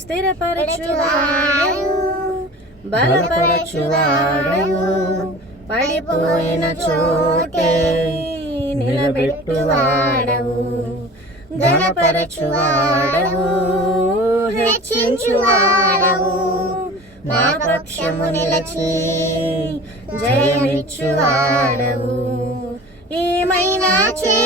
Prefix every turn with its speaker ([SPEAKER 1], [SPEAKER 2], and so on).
[SPEAKER 1] స్థిరపరచువాడవు బలపరచువాడవు పడిపోయిన చోటే నిలబెట్టువాడవు గణపరచువాడవు హెచ్చించువాడవు మా పక్షము నిలచి జయమిచ్చువాడవు ఏమైనా చేయగలవు